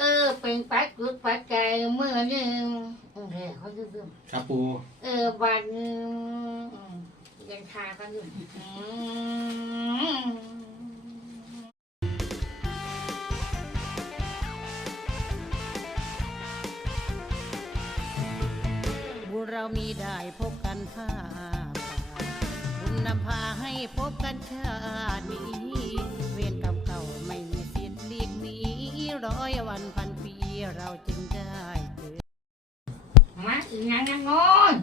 เออ เป็นปัดกุดปัดใจเมื่อหนึงโอเคเขาลืมครับปูเออวันหนึงอืมยันชาก็ลืมอืมบุญเรามีได้พบกันผ้าบุญนำพาให้พบกันชาตินี้เวรกรรมเก่ อยวันพันปีเราจึงได้เจอมาอีกนังนังนอน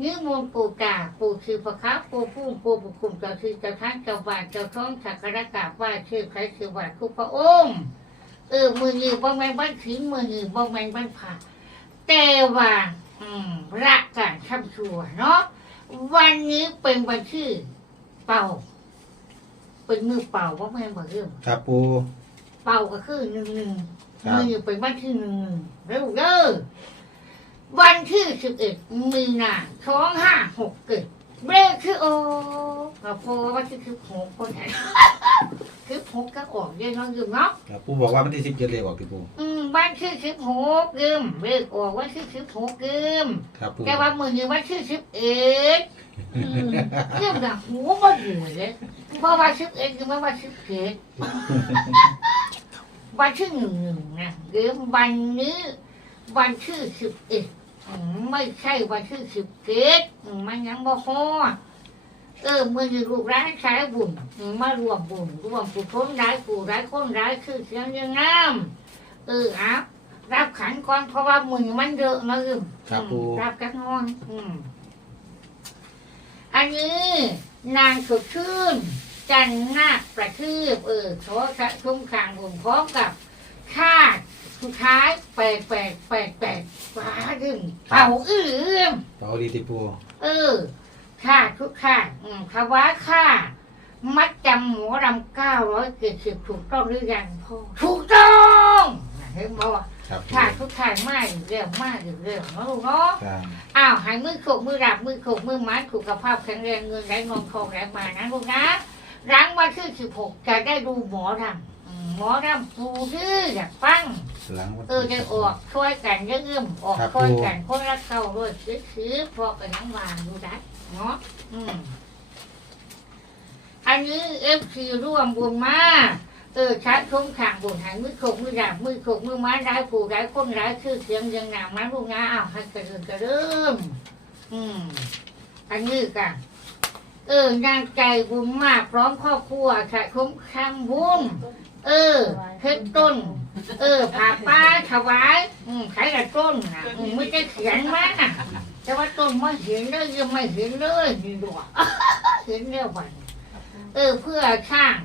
นี่มูลปู่กาปู่คือพระคับปู่พุ่มปู่บุคุมเจ้าคือเจ้าท่านเจ้าบาทเจ้าท้องสักการะกราบไหว่าชื่อใครคือวัดทุกพระองค์เออมือยืบ่แมนบ้านขีมือยืบ่แมนบ้านผ่าแต่ว่าอืมรักกันทำชัวเนาะวันนี้เป็นวันที่เป่า เป็นมือเป่าว่าแม่บอกเรื่องครับปู เป่าก็คือหนึ่งหนึ่งครับ มือเป็นวันที่หนึ่งหนึ่งเร็วเด้อวันที่สิบเอ็ดมีนาสองห้าหกเกิดเบรกคือโอ้ก็พอวันที่คือหกคนไหน คือหกก็ออกเยอะน้องยืมเนาะ ครับปูบอกว่ามันที่สิบเจ็ดเลยบอกที่ปูอืมวันที่สิบหกยืมเบรกออกวันที่สิบหกยืม ครับปูแต่ว่ามือยืมวันที่สิบเอ็ดอืมยืมแบบหัวมาอยู่เลยเพราะว่าสิบเอ็ดคือไม่ว่าสิบเจ็ด วันที่หนึ่งหนึ่งนะหรือวันนี้ วันที่สิบเอ็ดไม่ใช่วันที่สิบเจ็ดอืมมันยังบ่ฮอดเออมือนี้ลูกร้านใช้บุญอืมมารวมบุญรวมผู้คนร้ายผู้ร้ายคนร้ายคือเสียงยังงามเอออับรับขันก่อนเพราะว่ามือมันเยอะนะอืมครับปูรับกันนอนอืมอันนี้นางสุดชื่น จันนาคประทืบเออขอสะทุ่มขางบุญพร้อมกับชาติสุดท้ายแปลกแปลกแปลกแปลกฟ้าดึงเป่าอื้อลืมเปาดีที่ปูเออค่าทุกค่าอืมคำว่าค่ามัดจำหมูรำเก้าร้อยเจ็ดสิบถูกต้องหรือยังพ่อถูกต้องเห็นบอกว่าครับปูค่าทุกค่าไม่เร็วมากเร็วนะลูกเนาะครับอ้าวใหายมือขกมือดับมือขกมือไม้ถูกกับภาพแข็งแรงเงินไหลนองทองไหลมานะลูกนะ หลังวันที่สิบหกจะได้ดูหมอรำอืมหมอรำปูดื้ออยากฟัง หลังวันเออจะออกช่วยกันเยื่อมออกครับช่วยครูกันคนละเข้าด้วยซื้อซื้อพอกันทั้งวานดูได้เนาะอืมอันนี้เอฟซีร่วมบุญมาเออชัดชมข่างบุญหายมือขกมือดับมือขกมือไม้ได้ผูได้คนได้ชื่อเสียงยังหนามนะลูกนะอ้าวให้กระเดินกระเริ่มอืมอันนี้กัน เออนางใจบุญมากพร้อมครอบครัวชะชมคำบุญเออเพชรต้น เออผ่าป้าถวาย อืมใครกับต้นนะอืมไม่ได้เขียนมาแต่ว่าต้นไม่เห็นเลยยังไม่เห็นเลยนี่ดอกเห็นแล้ววันเออเพื่อช่าง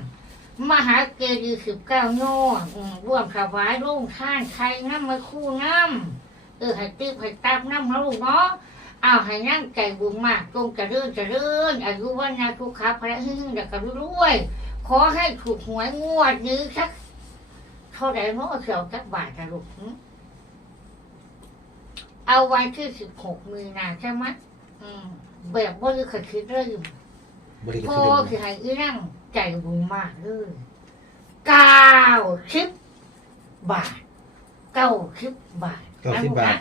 มหาเกดีสิบเก้าโน่อืมร่วมถวายรุ่งท่านใครน้ำมาคู่น้ำเออให้ติ๊บให้ตับน้ำนะลูกเนาะ เอาให้นั่งใจบุญมากจงจะเรื่อนจะเรื่อนอายุวันนาทุกขาพระหึ่งเด็กกับรวย ขอให้ถูกหวยงวดนี้สักเท่าไหร่เนาะเสียวจักบาทนะลูกเอาวันที่สิบหกมีนาใช่ไหมแบบว่าจะขัดคิดเรื่องบริกรพ่อคือให้อีนั่งใจบุญมากเลยเก้าสิบบาทเก้าสิบบาทเก้าสิบบาท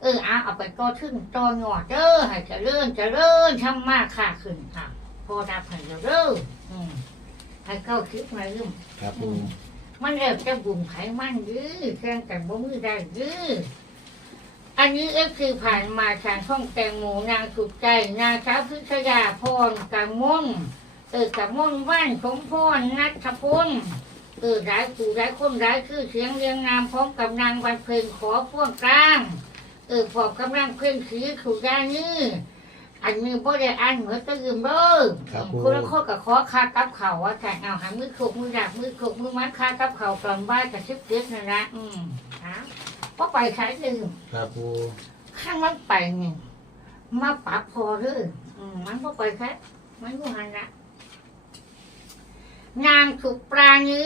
เออเอาเอาไปก็ทึ่งตอนหอดเด้อให้เจะเลื่อนจะเลื่อนทำมากค่าขึ้นค่ะพอดับให้เจะเริ่อืมให้เก้าสิบมาเริ่มครับปูมันเริ่มจะบุ่มไขมันยื้อแข่งกันบ่มือได้ยื้ออันนี้เอฟซีผ่านมาทางช่องแตงโมนางสุดใจนางสาวพิชยาพรกามนเออกามนว่านสมพรนัทพลเออหลายผู้หลายคนหลายชื่อเสียงเรียงนามพร้อมกับนางวันเพ็ญขอพ่วงกลาง เออพร้อมกำลังเพ่งสีถูกยานี่อันนี้บ่ได้อ่านเหมือนตะยืมเด้อครับปูคนละคนกับขอคากับเขาว่าแต่เอาหามือขกมือดับมือขกมือมัดคากับเขาตอนบ่ายกับชิบเจ็ดนั่นนะอืมฮะพอไปใช้ลืมครับปูข้างมันไปเนี่ยมาปรับพอเรื่ออืมมันพอไปแค่มันกูหันละนางสุปราณี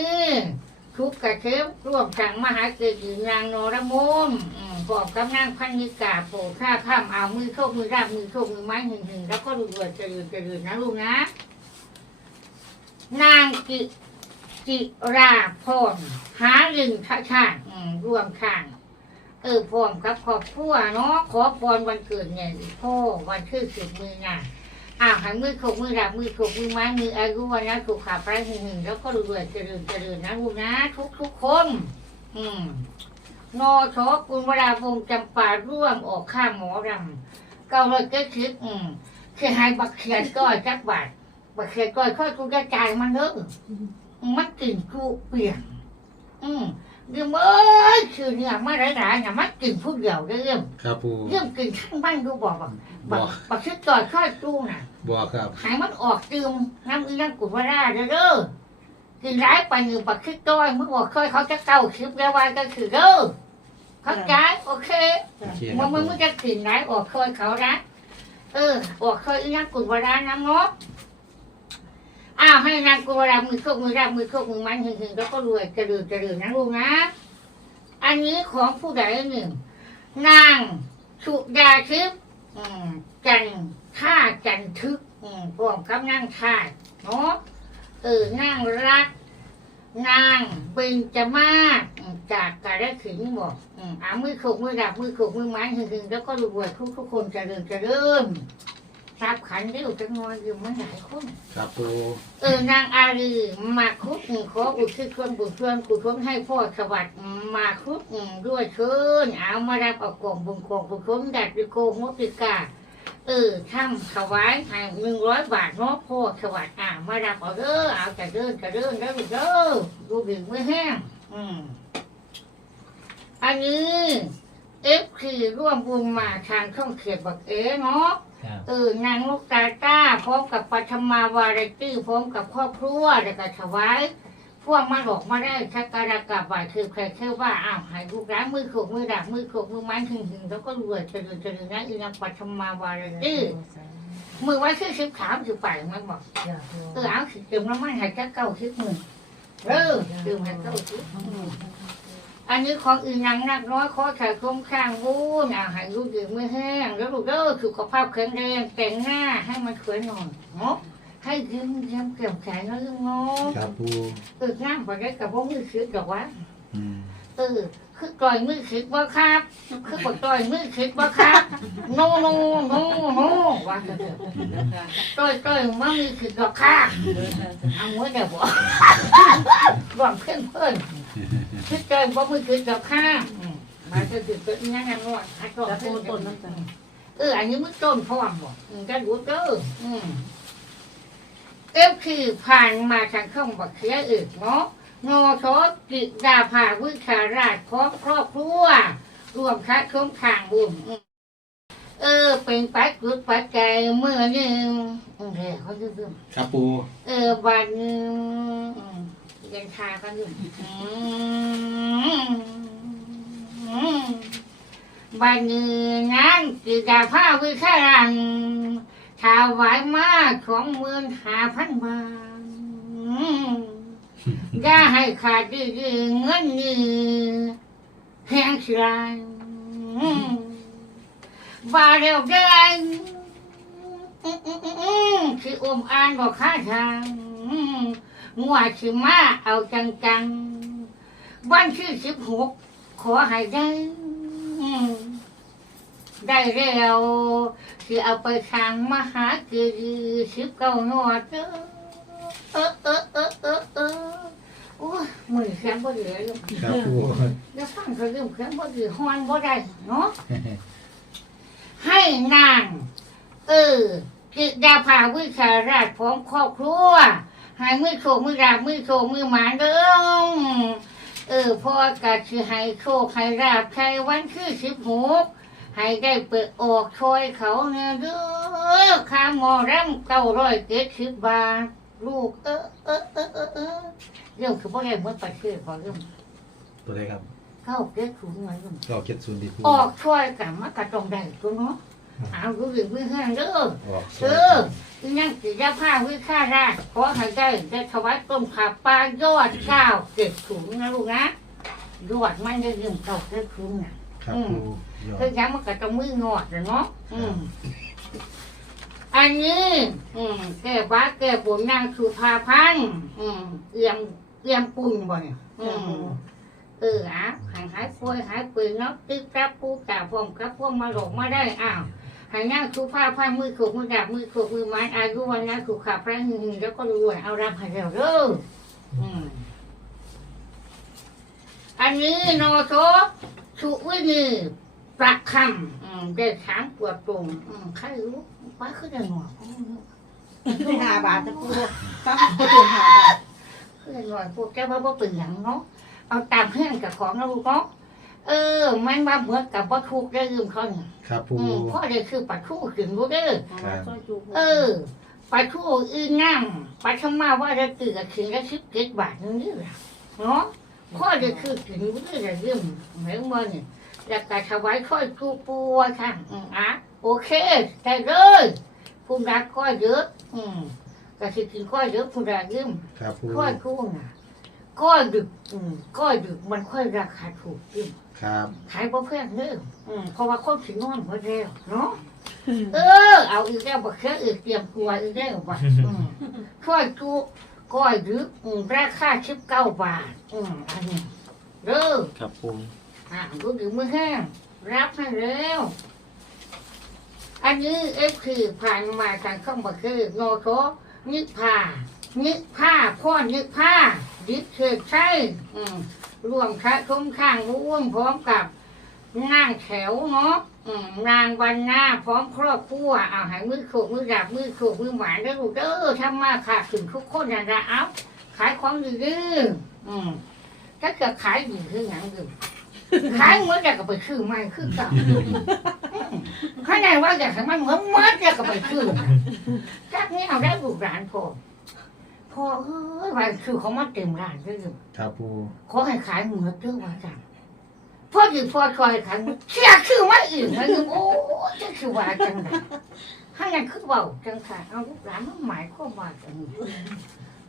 ทุกกระเทมร่วมสังมหาเกจินางโนรมนอืมบอกกำนังพันนิกาโปรดข้าข้ามเอามือโชคมือราบมือโชคมือไม้หนึ่งหนึ่งแล้วก็รวยๆเจริญเจริญนะลูกนะ นางกิจิราพรหาลึงชาชาติอืมมรวมข้างเออพร้อมกับครอบครัวเนาะขอพรวันเกิดเนี่ยพ่อวันชื่อสิบมือน่ะ อ้าวให้มือขกมือดับมือขกมือไม้มืออายุวันนะสุขาพระหนึ่งหนึ่งแล้วก็รวยเจริญเจริญนะลูกนะทุกทุกคน อืมนอชอกุลวราพงจำปาร่วมออกข้าหมอรำเก้าร้อยเจ็ดสิบอืมคือให้บักเขียนก้อยจักบาทบักเขียนก้อยค่อยกูจะจ่ายมันเนอะมันกินกูเปลี่ยน อืมเรื่องเอ้ย คือเนี่ยมาหลายๆเนี่ยมันกินผู้เดียวเรื่องครับปูเรื่องกินทั้งบ้านดูบอกบักบ่บักบักชื่อจอยค่อยตู้น่ะบ่ครับหายมันออกตืมน้ำอีนั่งกุดว่าได้เด้อเด้อกินร้ายไปหนึ่งบักชื่อจอยมึงออกค่อยเขาจะเก้าคลิปแล้วว่าก็คือเด้อเข้าใจโอเคโอเคคมึรังบมึปูงมึงจะกินร้ายออกค่อยเขานะเออออกค่อยอีนั่งกุดว่าได้น้ำเนาะอ้าวให้นางกุดว่าได้มือโคกมือรับมือโคกมือมันหึงหึงแล้วก็รวยกระดือกระดือนะลูกนะ อันนี้ของผู้ใดหนึ่ง นางสุดาทิพย์จันท่าจันทึกอืมพร้อมกับนางท่าเนาะเออนางรัก นางเบญจมาศจากกาลขินบอกอืมอามือโขกมือดับมือโขกมือไม้หึงๆแล้วก็รวยทุกทุกคนจะเริ่มจะเริ่ม ราบขันเร็วจังน้อยอยู่มันหลายคนครับปูเออนางอารีมาคุดอืมขออุทิศส่วนบุญส่วนกุศลให้พ่อสวัสดิ์มาคุดอืมด้วยเชิญเอามารับเอากล่องบุญกล่องบุญคุณดัดดิโกโมติกาเออทำถวายให้หนึ่งร้อยบาทเนาะพ่อสวัสดิ์อ่ามารับเอาเด้อเอาจะเดินจะเดินแล้วลูกเด้อดูดึงไม่แห้งอืมอันนี้เอฟคือร่วมบุญมาทางช่องเขียดบักเอ๋เนาะ ครับเออนางลูกตาต้าพร้อมกับปัทมาวาไรตี้พร้อมกับครอบครัวแล้วก็ถวายพวกมาหลอกมาได้ชักการะกราบไหวคือใครแค่อว่าอ้าวใหายลูกร้านมือโขกมือดักมือโขกมือไม้ถึงถึงแล้วก็รวยเจริญเจริญนะอีนางปัทมาวาไรตี้มือไว้คือสิบสามสิบแปดมันบอกเออเอาสิเติมน้ำมันใหายจักเก้าสิบหมื่นเออเติมใหายเก้าสิบ อืมอันนี้ของอีนางนักน้อยขอถ่ายคมข้างวุ้นอ่าให้ลูกดื่มมือแห้งแล้วลูกเด้อสุขภาพแข็งแรงแต่งหน้าให้มันสวยหน่อยเนาะให้ยิ้มยิ้มเกี่ยวแขนแล้วลูกเนาะครับปูเอองามกว่าได้กับว่ามือคิดดอกวะอืมเออคือต่อยมือคิดว่าครับ คือบอกต่อยมือคิดว่าครับโนโนโนโนว่าจะเถอะต่อยต่อยมามือคิดดอกค่ะเอาหัวเดี๋ยวบอกรวมเพื่อนเพื่อน คือต่อยว่ามือคิดดอกค่ะอืมมาจะถึงตัวนี้นั่นนวดให้ต่อจะเพื่ปูอนต้นน้ำตาลเอออันนี้มือต้นพร้อมบ่อืมจะรู้เด้ออืมเอฟคือผ่านมาทางช่องบักเขียอึกเนาะงอชอกิดาภาวิชาราชพร้อมครอบครัวรวมคัดคุ้มทางบุญอืมเออ เป็นปัจจุดปัจจัยเมื่อหนึ่งอืมเดี๋ยวเขาจะลืมครับปูเออวันหนึ่งอืม เรียนชากันอยู่วันหนึ่งนั้นกิดาภาวิชาราชถาวายมาสองหมื่นห้าพันบาทอย่าให้ขาดดื้อๆเงินนี่แพงสิไรว่าเร็วได้คืออมอ่านบอกข้าทาง งวดสิมาเอาจังๆวันที่สิบหกขอให้ได้ ได้แล้วคือเอาไปทางมหาคือสิบเก้าหนวดเด้อเออเออเออเออเออโอ้ยมือแข็งบ่ดีเลยลูกครับปูเดี๋ยวฟังเขาเรื่องแข็งบ่ดีฮ้อนบ่ได้เนาะให้นาง เออกิดาภาวิชาราชพร้อมครอบครัว ให้มือโชคมือราบมือโชคมือหมานเด้อเออพ่อกะสิให้โชคให้ราบใช้วันคือสิบหกให้ได้เปิดออกช่วยเขาเนี่ยเด้อค่าหมอรำเก้าร้อยเจ็ดสิบบาทลูกเออเออเออเออเออเรื่องคือพ่อใหญ่เมื่อไปเชื่อพอเรื่องตัวใดครับเข้าเก็บถุงไว้เรื่องก็เก็ดศูนย์ดีปูออกช่วยกันมากระตรงได้ตัวเนาะเอาดูดิมือแห้งเด้อออกเอออี นั่งกิจผ้าวิค่าราชขอให้ได้ได้ถวายต้มขาปลายอดเก้าเก็บถุงนะลูกนะยอดมันได้ยืมเก้าเก็บถุงน่ะครับปูยอด คือย้ำมันก็ต้องมืองอดเลยเนาะอืมอันนี้ อืมแก้บ้าแก้บุญนางสุภาพันธ์อืมเอียมเอียมปุ่นบ่เนี่ยอืม เอออะหายหายป่วยหายป่วยเนาะตึกรับปูกาพร้อมกับพวกมาหลงมาได้อ้าว หายนั่งทุผ้าผ้ามือขูกมือดาบมือขูกมือไม้อายุวันนะขูกขาพระหึงแล้วก็รวยเอารับให้เร็วเด้ออืมอันนี้นอโตชุวินีประคำอืมเด็กช้างปวดตรงอืมใครรู้ว่าขึ้นได้หนอได้ห้าบาทจะพูดตั้งพูดถึงห้าบาทขึ้นได้หน่อยพวกเจ้าว่าบ่เป็นหยังเนาะเอาตามเพื่อนกับของนะลูกเนาะ เออมันว่าเหมือนกับว่าทุกข์ได้ยืมเขาเนี่ยครับปู อืมพ่อเด็กคือปัดทู่ถึงรู้เด้อครับช่วยจูเออปัดทู่อื่นนั่งปัดชมาว่าจะตื่นกับถึงละสิบเจ็ดบาทนึงนี่แหละเนาะพ่อเด็กคือถึงรู้ได้จะยืมเหมือนว่าเนี่ยแล้วก็ถวายค่อยกูปัวค่ะอืมอะโอเคได้เลยผู้รักก็เยอะอืมก็สิกินก็เยอะผู้รักยืม ครับปูค่อยกู้น่ะ ก็ดึกอืมก็ดึกมันค่อยราคาถูกยืมครับขายบ่เพื่อนเด้ออืมเพราะว่าคนสินอนบ่แล้วเนาะเออ เอาอีกแล้วบ่เคยอีกเตรียมตัวอีกแล้วบ่อืมค่อยจูก้อยดึกอืมราคา19บาท อืมอันนี้เด้อครับปูอ่าดูดึงมือแห้งรับให้แล้ว อันนี้เอฟคือผ่านมาทางข้างบ่คือโนโตนึกผ้านึกผ้าพ่อนึกผ้าดิบเชิดใช่อืมรวมพระคุ้มข้างร่วมพร้อมกับนางแถวเนาะอืมนางวันหน้าพร้อมครอบครัวเอาใหายมือโขกมือดับมือโขกมือหวานได้อลูกเด้อทำมาค่ะถึงทุกคนนะนะเอาขายของดีดื้ออืมถ้าเกิดขายดีคืออย่างอื่นขายเหมื่อนจะก็ไปซื้อใหม่คือเก่าข้างในว่าอยากให้มันเหมือนเหมื่อนจะก็ไปซื้อจากนี้เอาได้ลูกหลานพอ พอเอ้ยว่าคือเขามาเต็มร้านเด้อครับปูขอให้ขายเหมือนเด้อว่าจังพ่ออยู่พ่อคอยขายหมูเชี่ยคือมาอื่นนะคือโอ้จะคือว่าจังไดถ้าอย่างคือเบาจังค่ะเอาลูกหลานมันหมายความว่าจังนี้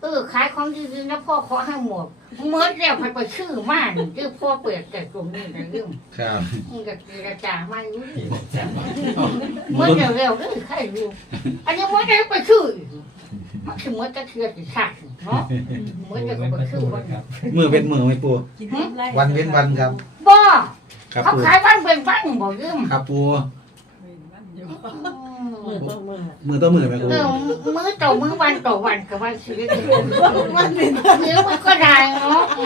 เออขายของดีๆนะพ่อขอให้หมดเมื่อแล้วไปไปชื่อมากชื่อพ่อเปิดแต่ตรงนี้นะเรื่อง ครับมึงกับกีระจามาอยู่นี่เมื่อเร็วๆก็ใครรู้อันนี้เมื่อได้ไปชื่ออีก มันคือเมื่อจะเทือสิขาดเนาะเมื่อจะไปชื่อวันนี้มือเป็นมือไหมปูกินน้ำไรวันเว้นวันครับ บ่ครับเขาปูขายวันเป็นวันบ่ยืมครับปูมือต่อมือมือต่อมือไหมปูเออมื้อต่อมื้อวันต่อวันกับวันชีวิตมันเป็นเนื้อมันก็ได้เนาะอื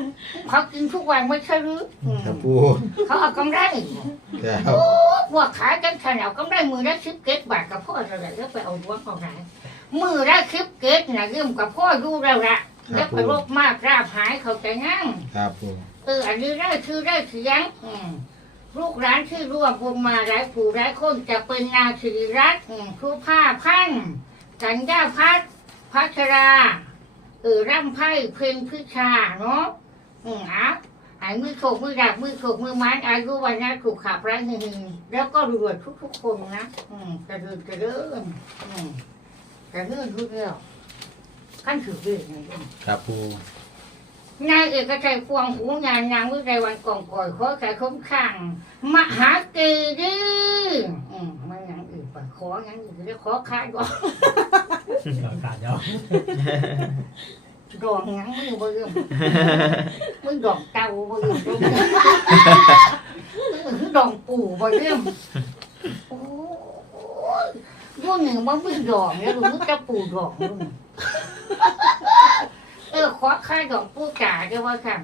มเขากินทุกวันไม่ใช่หรืออืมครับปูเขาเอากำไร ครับพวกขายกันขนาดกำไรมือละสิบเกตบาทกับพ่อเราเลยแล้วไปเอาดวงเอาไร มือละสิบเกตนะยืมกับพ่อดูแล้วละแล้วไปโรคมากราบหายเขาใจงั้งครับปูเอออันนี้ได้ชื่อได้เสียงอืมลูกร้านที่ร่วมวงมาหลายผู้หลายคนจะเป็นนางสิริรัตน์อืมครูผ้าพันธ์กัญญาพัฒน์พัชราเออร่ำไพ่เพลงพิชาเนาะอืมอะหายมือโขกมือดักมือโขกมือไม้อายุวันนะถูกขับไร้หนึ่งแล้วก็รวยทุกๆคนนะอืมกระเดินกระเดินอืม กระเดินทุกเรื่องขั้นถือเรื่องไงครับปูนายเอกชัยพวงหูงานนางวิไลวันกองก่อยขอใจคุ้มข้างมหาเกดีอืมมันยังอื่นปะขอยังอื่นเรียกขอขายก่อนขาดเนาะดองยังมือบ่เรื่องมือดองเตาบ่เรื่องมือดองปู่บ่เรื่องโอ้ ยยุ่งหนึ่งมันมือดองเนี่ยรู้จะปู่ดองนู่นเออขอขายดองปู่จ๋าเดี๋ยวว่าค่ะ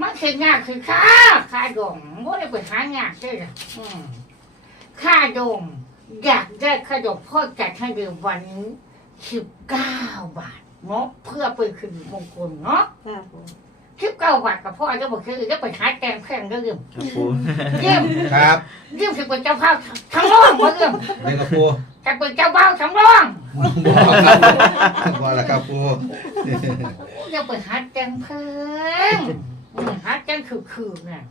มันคืองานคือค่าค่าดองไม่ได้ไปหางานใช่หรออืมค่าดองอยากได้ค่าดองพ่อจัดให้เดือนวันนี้สิบเก้าบาทเนาะเพื่อเป็นคืนมงคลเนาะครับผมสิบเก้าบาทกับพ่อจะบอกคือจะไปหาแกงแพงเรื่องครับปูเรื่องครับเรื่องสิเป็นเจ้าภาพทั้งร่องบ่เรื่องนี่ครับปู จะเป็นเจ้าบ่าวทั้งร่องบอกครับบอกแล้วครับปูจะไปหาแกงแพงอืมหาแกงคือๆน่ะ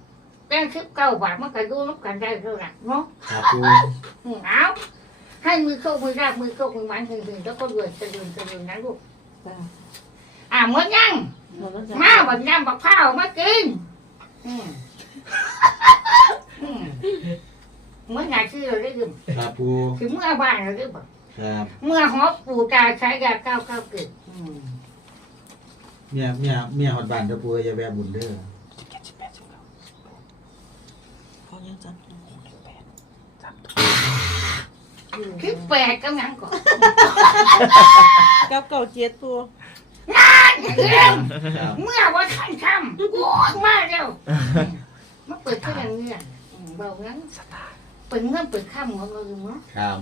แกงสิบเก้าบาทมันก็ดูน้ำกันได้เท่าไหร่เนาะครับปูอืมเอาให้มือโชคมือราบมือโชคมือหมันหึงหึงแล้วก็รวยจะลืมจะลืมนะลูกจ้าอ่าเมื่อยังหมดแล้วจ้ามาบักน้ำบักข้าวมากินอืมอืม เมื่อไหร่ที่เราได้ดื่มครับปูถึงเมื่อบ้านเราได้บ่ครับเมื่อหอปู่ตาใช้ยาเก้าเก้าเกิดอืมเมียเมียเมียหอดบ้านเด้อปูอย่าแวะบุญเด้อคือแปดกำลังก่อนกับเก่าเจ็ดปูเรื่องครับเมื่อวันขันคำโอ้ยมาเร็วมาเปิดเครื่องเงื่อนอืมเบางั้น เปิดเงื่อนเปิดข้ามของเราอยู่มั้งครับ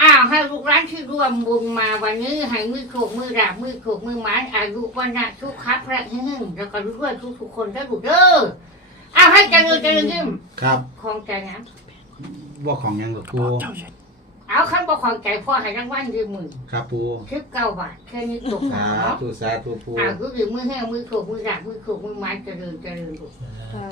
อ้าวให้ลูกร้านที่ร่วมบุญมาวันนี้ให้มือโขกมือดาบมือโขกมือไม้อายุวันนะทุกครับพระหึ่งแล้วก็รู้ด้วยทุกทุกๆคนได้ดูเด้ออ้าวให้เจริญเจริญขึ้นครับของใจนะบอกของยังหรอปูเอาขั้นบอกของใจพ่อให้รางวัลยืมมือครับปูคิบเก้าบาทแค่นี้ตกสาเนาะธุสาธุปูอ้าวรู้ยืมมือแห้งมือโขกมือดาบมือโขกมือไม้เจริญเจริญลูกค่ะ